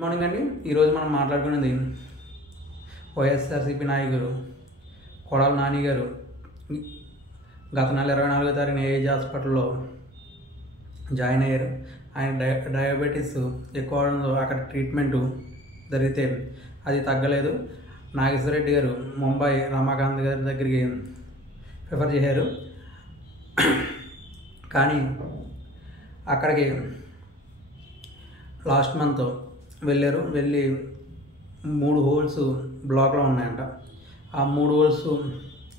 Morning అండి. ఈరోజు మనం మాట్లాడుకునేది వైఎస్ఆర్సీపీ నాయకులు కొడాలి నాని గారు గత నెల 24వ తారీఖున ఏజ్ హాస్పిటల్లో జాయిన్ అయ్యారు. ఆయన డయాబెటీస్ ఎక్కువ అవడంతో అక్కడ ట్రీట్మెంట్ జరిగితే అది తగ్గలేదు. నాగేశ్వర రెడ్డి గారు ముంబై రమాకాంత్ గారి దగ్గరికి ప్రిఫర్ చేశారు. కానీ అక్కడికి లాస్ట్ మంత్ వెళ్ళి 3 హోల్స్ బ్లాక్లో ఉన్నాయంట. ఆ 3 హోల్స్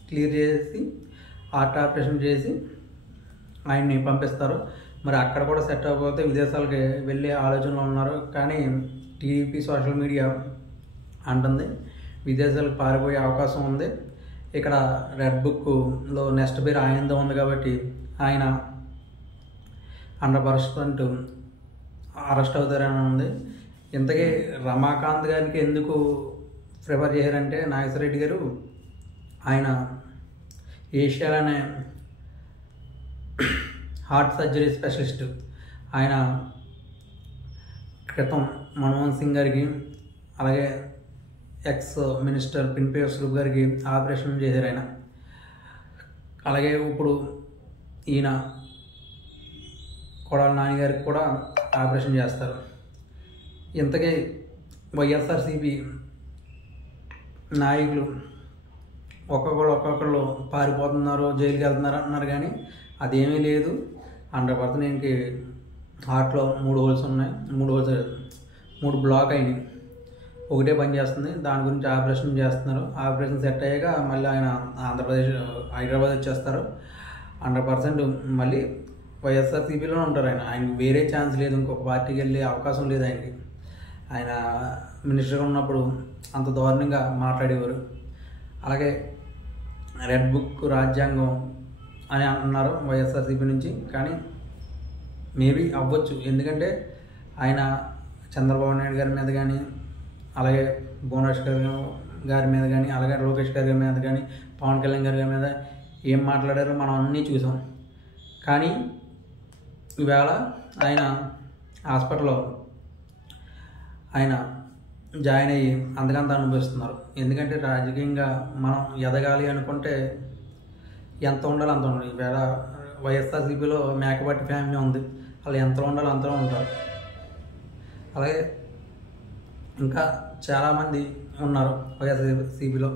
క్లియర్ చేసి హార్ట్ ఆపరేషన్ చేసి ఆయన్ని పంపిస్తారు. మరి అక్కడ కూడా సెట్ అవ్వకపోతే విదేశాలకి వెళ్ళే ఆలోచనలో ఉన్నారు. కానీ టీడీపీ సోషల్ మీడియా అంటుంది విదేశాలకు పారిపోయే అవకాశం ఉంది. ఇక్కడ రెడ్ బుక్లో నెక్స్ట్ పేరు ఆయనతో ఉంది కాబట్టి ఆయన 100% అరెస్ట్ అవుతారని ఉంది. ఇంతకీ రమాకాంత్ గారికి ఎందుకు ప్రిఫర్ చేశారంటే నాగేశ్వర రెడ్డి గారు ఆయన ఏషియాలోనే హార్ట్ సర్జరీ స్పెషలిస్ట్. ఆయన క్రితం మన్మోహన్ సింగ్ గారికి అలాగే ఎక్స్ మినిస్టర్ పిన్పే స్వరూప్ గారికి ఆపరేషన్ చేశారు ఆయన. అలాగే ఇప్పుడు ఈయన కొడాలి నాని గారికి కూడా ఆపరేషన్ చేస్తారు. ఇంతకీ వైఎస్ఆర్సీపీ నాయకులు ఒక్కొక్కరు పారిపోతున్నారు, జైలుకి వెళ్తున్నారు అంటున్నారు. కానీ అదేమీ లేదు. 100% ఇంక హార్ట్లో 3 హోల్స్ ఉన్నాయి. 3 బ్లాక్ అయినాయి. ఒకటే పని చేస్తుంది. దాని గురించి ఆపరేషన్ చేస్తున్నారు. ఆపరేషన్ సెట్ అయ్యాక మళ్ళీ ఆయన ఆంధ్రప్రదేశ్ హైదరాబాద్ వచ్చేస్తారు. 100% మళ్ళీ వైఎస్ఆర్సీపీలోనే ఉంటారు. ఆయనకి వేరే ఛాన్స్ లేదు. ఇంకొక పార్టీకి వెళ్ళే అవకాశం లేదు ఆయనకి. ఆయన మినిస్టర్గా ఉన్నప్పుడు అంత దారుణంగా మాట్లాడేవారు. అలాగే రెడ్ బుక్ రాజ్యాంగం అని అంటున్నారు వైఎస్ఆర్సీపీ నుంచి. కానీ మేబీ అవ్వచ్చు. ఎందుకంటే ఆయన చంద్రబాబు నాయుడు గారి మీద కానీ అలాగే భువనేశ్వర్ గారి మీద కానీ అలాగే లోకేష్ గారి మీద కానీ పవన్ కళ్యాణ్ గారి మీద ఏం మాట్లాడారో మనం అన్నీ చూసాం. కానీ ఈవేళ ఆయన హాస్పిటల్లో ఆయన జాయిన్ అయ్యి అంతకంత అనుభవిస్తున్నారు. ఎందుకంటే రాజకీయంగా మనం ఎదగాలి అనుకుంటే ఎంత ఉండాలి అంత ఉండాలి. ఈవేళ వైఎస్ఆర్సీపీలో మేకపాటి ఫ్యామిలీ ఉంది. వాళ్ళు ఎంత ఉండాలి అంతలో ఉంటారు. అలాగే ఇంకా చాలామంది ఉన్నారు వైఎస్ఆర్సీపీలో.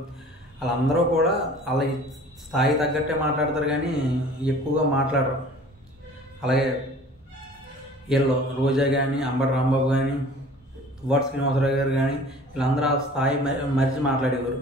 వాళ్ళందరూ కూడా వాళ్ళ స్థాయి తగ్గట్టే మాట్లాడతారు కానీ ఎక్కువగా మాట్లాడరు. అలాగే వీళ్ళు రోజా కానీ అంబటి రాంబాబు కానీ తువ్వాడ శ్రీనివాసరావు గారు కానీ వీళ్ళందరూ ఆ స్థాయి మరిచి మాట్లాడేవారు.